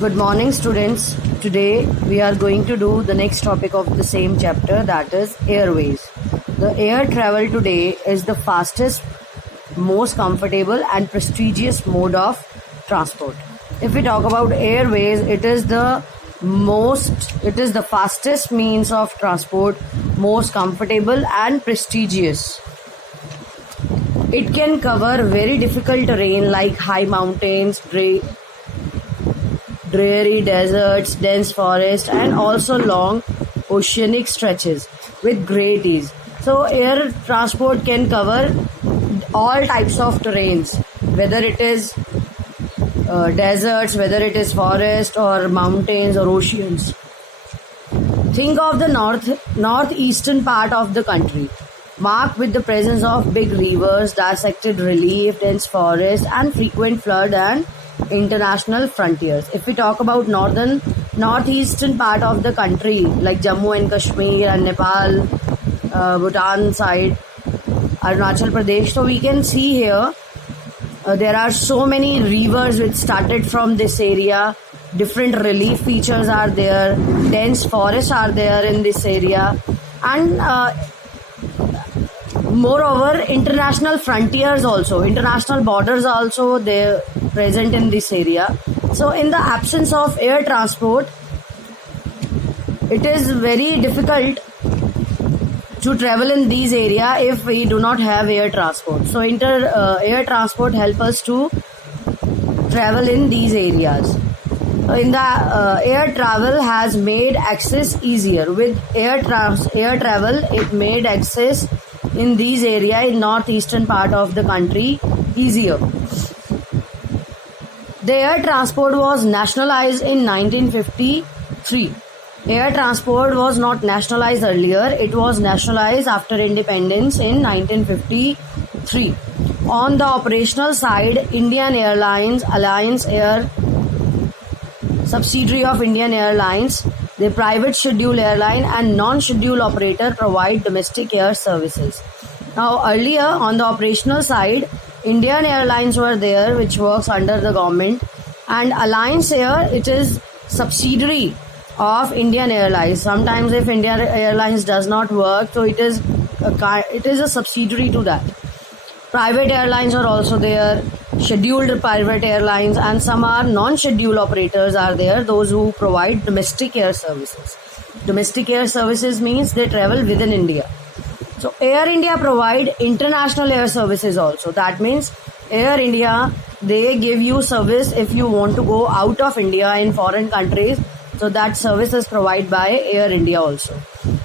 Good morning, students. Today we are going to do the next topic of the same chapter, that is airways. The air travel today is the fastest, most comfortable and prestigious mode of transport. If we talk about airways, it is the fastest means of transport, most comfortable and prestigious. It can cover very difficult terrain like high mountains, dreary deserts, dense forest, and also long oceanic stretches with great ease. So air transport can cover all types of terrains, whether it is deserts, whether it is forest or mountains or oceans. Think of the northeastern part of the country, marked with the presence of big rivers, dissected relief, dense forest, and frequent flood and international frontiers. If we talk about northeastern part of the country, like Jammu and Kashmir and Nepal, Bhutan side, Arunachal Pradesh, so we can see here there are so many rivers which started from this area. Different relief features are there, dense forests are there in this area, and moreover international frontiers also, international borders also they present in this area. So in the absence of air transport, it is very difficult to travel in these area if we do not have air transport. So air transport help us to travel in these areas. In the air travel has made access easier. With air travel, it made access in these area in northeastern part of the country easier. The air transport was nationalized in 1953. Air transport was not nationalized earlier. It was nationalized after independence in 1953. On the operational side, Indian Airlines, Alliance Air, subsidiary of Indian Airlines, the private scheduled airline and non-scheduled operator provide domestic air services. Now earlier on the operational side, Indian Airlines were there, which works under the government, and Alliance Air, it is subsidiary of Indian Airlines. Sometimes if Indian Airlines does not work, so it is a subsidiary to that. Private airlines are also there, scheduled private airlines, and some are non-scheduled operators are there, those who provide domestic air services. Domestic air services means they travel within India. So Air India provide international air services also. That means Air India, they give you service if you want to go out of India in foreign countries. So that service is provided by Air India also.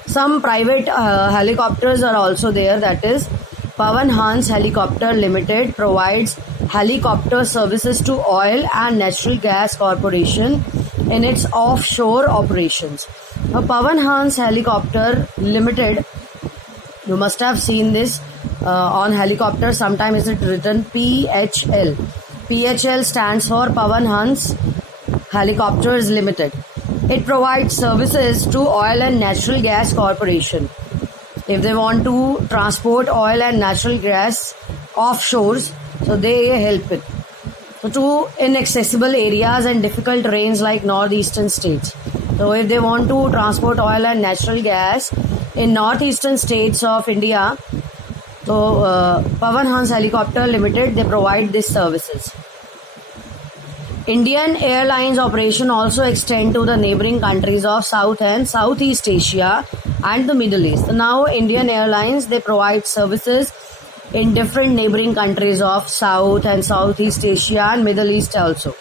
Some private helicopters are also there, that is Pawan Hans Helicopter Limited provides helicopter services to Oil and Natural Gas Corporation in its offshore operations. Now, Pawan Hans Helicopter Limited, you must have seen this on helicopter. Sometimes is it written PHL. PHL stands for Pawan Hans Helicopters Limited. It provides services to Oil and Natural Gas Corporation. If they want to transport oil and natural gas offshores, so they help it. So to inaccessible areas and difficult terrains like northeastern states. So if they want to transport oil and natural gas in northeastern states of India, so Pawan Hans Helicopter Limited, they provide these services. Indian Airlines operation also extend to the neighboring countries of South and Southeast Asia and the Middle East. So now Indian Airlines, they provide services in different neighboring countries of South and Southeast Asia and Middle East also.